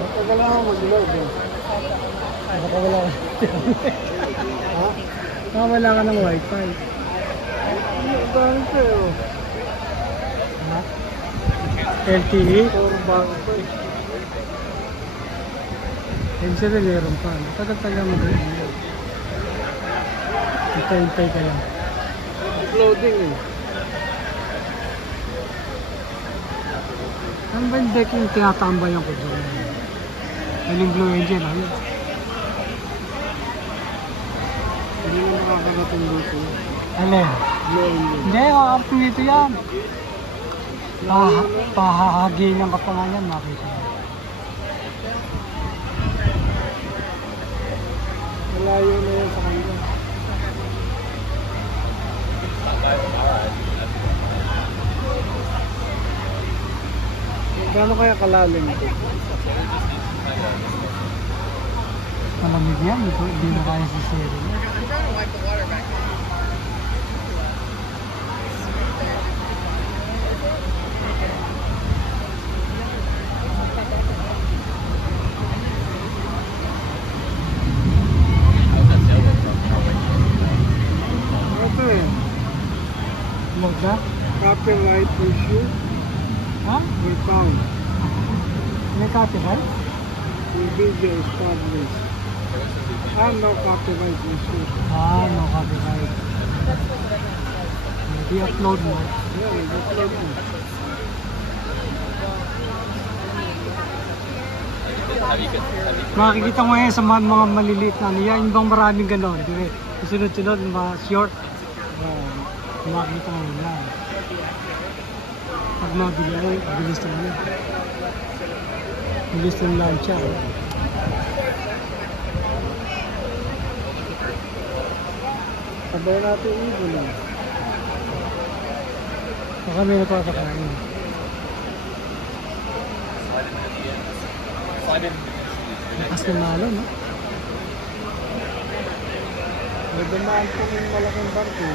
Matagal lang ako mag-load eh. Baka wala ka. Ha? Baka wala ka ng wifi. Ang dami sa'yo. Ha? LTE? Or bago pa eh. Yung sila meron pa. Tagal-tagal mag-load. Hintay ka lang. Uploading eh. Ano ba yung deck yung tinatambayan ko dyan? Yung Blue Angel, ayun. Hindi mo nakakarating dito. Alin? Blue Angel. Hindi, makakarating dito yan. Pahahagilan ka pa nga yan, makita. Malayo na yan sa kanila. Gaano kaya kalalim ito? Malamig yan, hindi na kaya sa siri. Ito eh. Log na? Copyright issue. Huh? We found. May copyright? The video is published. No copyright issue. No copyright. I-upload mo. Yeah, i-upload mo. Makikita mo yan sa mga maliliit na ano. Yan bang maraming ganon. Sunod-sunod, mga short. Makikita mo yan. Pag mabili ay bilis naman yun. Bilis ng launcha. Sabay natin ibon lang. Baka may napapakain. Lakas ng malo, no? May dumaan po ng malaking barko.